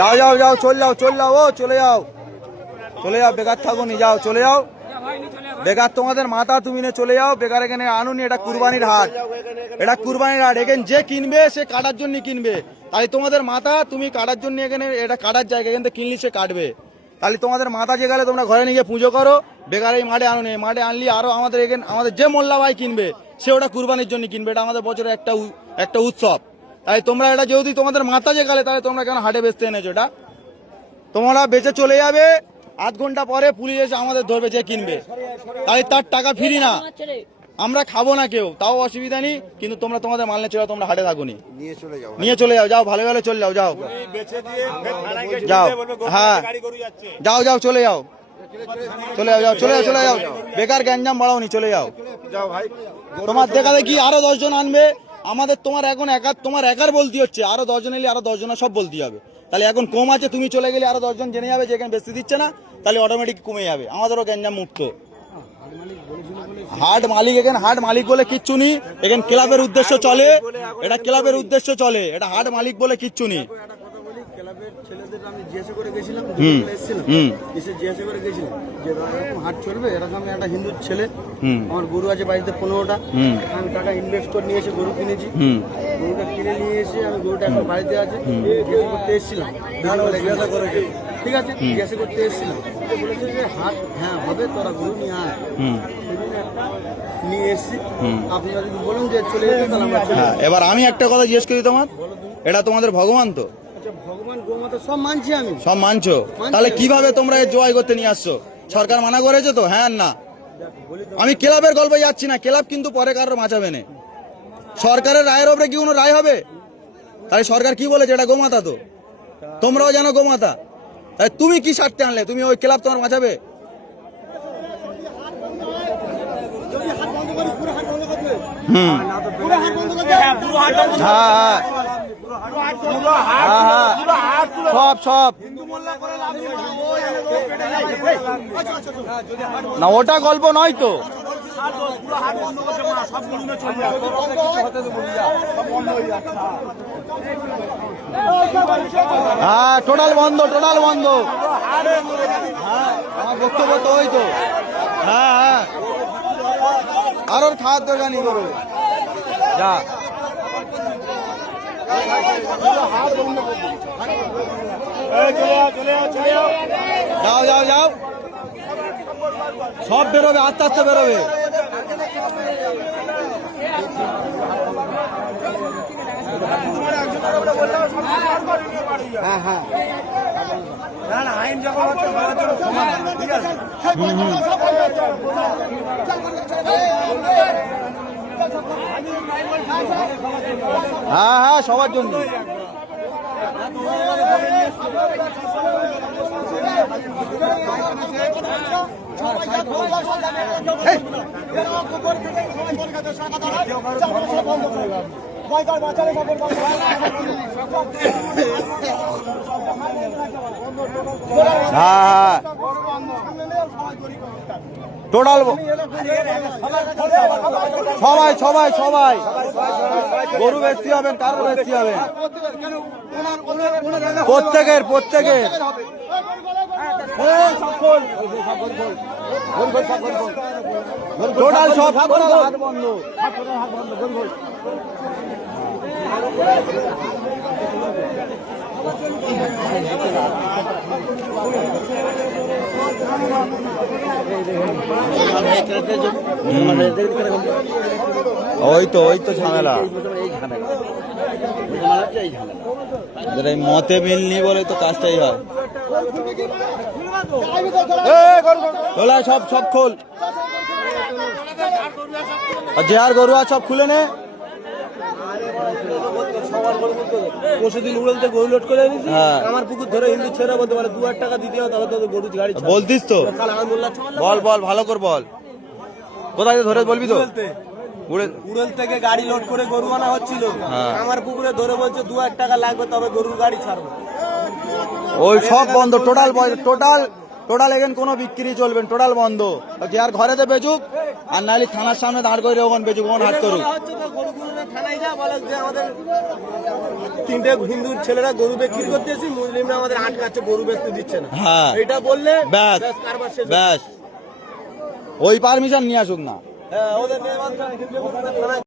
যাও যাও যাও, চলে যাও চলে যাও, ও চলে যাও চলে যাও, বেকার থাকো নি, যাও চলে যাও। বেকার তোমাদের মাথা, তুমি নিয়ে চলে যাও, বেকার এখানে আনুনি। এটা কুরবানির হাট, এটা কুরবানির হাট। এখানে যে কিনবে সে কাটার জন্য কিনবে, তাই তোমাদের মাথা তুমি কাটার জন্য এখানে, এটা কাটার জায়গা, এখান থেকে কিনলি সে কাটবে। তাহলে তোমাদের মাথা যে গেলে তোমরা ঘরে নিয়ে গিয়ে পুজো করো, বেকার এই মাঠে আনুনি। মাঠে আনলি আরো আমাদের এখানে আমাদের যে মোল্লা ভাই কিনবে সে ওটা কুরবানির জন্য কিনবে, এটা আমাদের বছরের একটা উৎসব। তাই তোমরা এটা যদি তোমাদের মাথা যে গেলে, তাহলে তোমরা কেন হাটে বেচতে এনেছো? এটা তোমরা বেচে চলে যাবে, আধ ঘন্টা পরে পুলিশ এসে আমাদের ধরবে যে কিনবে, তাই তার টাকা ফিরি না, আমরা খাবো না কেউ, তাও অসুবিধা নেই। কিন্তু তোমরা তোমাদের মাল নিয়ে চলে যাও, তোমরা হাটে থাকুনি, নিয়ে চলে যাও, যাও ভালো ভালো চলে যাও, যাও যাও, হ্যাঁ যাও যাও চলে যাও, চলে যাও, যাও চলে যাও, চলে যাও, বেকার গ্যাঞ্জাম বাড়াওনি, চলে যাও। তোমার দেখা দেখি আরো 10 জন আনবে আমাদের, তোমার একার বলতে হচ্ছে, আরো 10 জন এলে আরো 10 জনের সব বলতে হবে। তাহলে এখন কম আছে, তুমি চলে গেলে আরো 10 জন জেনে যাবে যে এখানে বেশি দিচ্ছে না, তাহলে অটোমেটিক কমে যাবে, আমাদেরও গ্যাঞ্জাম মুক্ত। হাট মালিক, এখানে হাট মালিক বলে কিচ্ছু নেই, এখানে ক্লাবের উদ্দেশ্য চলে, এটা ক্লাবের উদ্দেশ্য চলে, এটা হাট মালিক বলে কিচ্ছু নেই। ছেলেদের আমি জিজ্ঞাসা করে গেছিলাম, এসে জিজ্ঞাসা করে গেছিলাম যে এরকম হাট চলবে, এরকম একটা হিন্দু ছেলে, আমার গরু আছে বাড়িতে 15টা, আমি টাকা ইনভেস্ট করে নিয়ে এসে গরু কিনেছি, গরুটা কিনে নিয়ে এসে আমি গরুটা এখন বাড়িতে আছে, জিজ্ঞাসা করতে এসেছিলাম, জিজ্ঞাসা করে ঠিক আছে, জিজ্ঞাসা করতে এসেছিলাম, বলেছে যে হাট হ্যাঁ হবে, তোরা গরু নিয়ে আয়, নিয়ে এসেছি। আপনারা যদি বলুন যে চলে যেতে, তাহলে আমরা চলে যাবো। এবার আমি একটা কথা জিজ্ঞেস করি, তোমার এটা তোমাদের ভগবান তো? ভগবান গোমাতা সব মানছি আমি, সব মানছো, তাহলে কিভাবে তোমরা জয় করতে নিয়ে আসছো? সরকার মানা করেছে তো? হ্যাঁ না, আমি ক্লাবের গল্পে যাচ্ছি না, ক্লাব কিন্তু পরে কারোর বাঁচাবে না, সরকারের রায়ের ওপরে কি কোনো রায় হবে? তাই সরকার কি বলেছে? এটা গোমাতা তো, তোমরাও জানো গোমাতা, তাই তুমি কি স্বার্থে আনলে? তুমি ওই ক্লাব তোমার বাঁচাবে? সব সব না, ওটা গল্প নয় তো, হ্যাঁ টোটাল বন্ধ, টোটাল বন্ধ, হ্যাঁ আমার বক্তব্য তো ওই তো, হ্যাঁ হ্যাঁ আর ওর খাওয়ার দোকানই করো, যা যাও যাও যাও, সব বেরোবে, আস্তে আস্তে বেরোবে। হ্যাঁ হ্যাঁ আইন যখন হচ্ছে সমান, ঠিক আছে। হ্যাঁ হ্যাঁ সবার জন্য, হ্যাঁ টোটাল সবাই সবাই সবাই গরু বেশি হবেন, কারো বেশি হবেন, প্রত্যেকের প্রত্যেকের টোটাল সব হাট বন্ধ। ওই তো ঝামেলা, এই মতে মিলনি বলে তো কাজটাই হয়। সব সব খোল, যে আর গরু আর সব খুলে নে। পরশুদিন উড়লতে গরু লোড করে এনেছি, আমার পুকুর ধরে হিন্দু ছেড়ে বলতে পারে 2000 টাকা দিতে হবে, তাহলে তো গরু গাড়ি বলতিস তো, বল বল ভালো করে বল, কোথায় ধরে বলবি তো? উড়েল থেকে গাড়ি লোড করে গরু আনা হচ্ছিল, আমার পুকুরে ধরে বলছে 2000 টাকা লাগবে, তবে গরুর গাড়ি ছাড়বো। ওই সব বন্ধ, টোটাল টোটাল এখানে কোনো বিক্রি চলবে না, টোটাল বন্ধ। কি আর ঘরেতে বেচুক, আর নাহলে থানার সামনে দাঁড় করে ওখানে বেচুক, ওখানে হাট করুক। থানায় যা বলে যে আমাদের তিনটে হিন্দু ছেলেরা গরু বিক্রি করতেছি, মুসলিমরা আমাদের আটকাচ্ছে, গরু বেচতে দিচ্ছে না। হ্যাঁ এটা বললে ব্যাস কারবার শেষ। ব্যাস, ওই পারমিশন নিয়ে আসুক না। হ্যাঁ, ওদের নিয়ে থানায়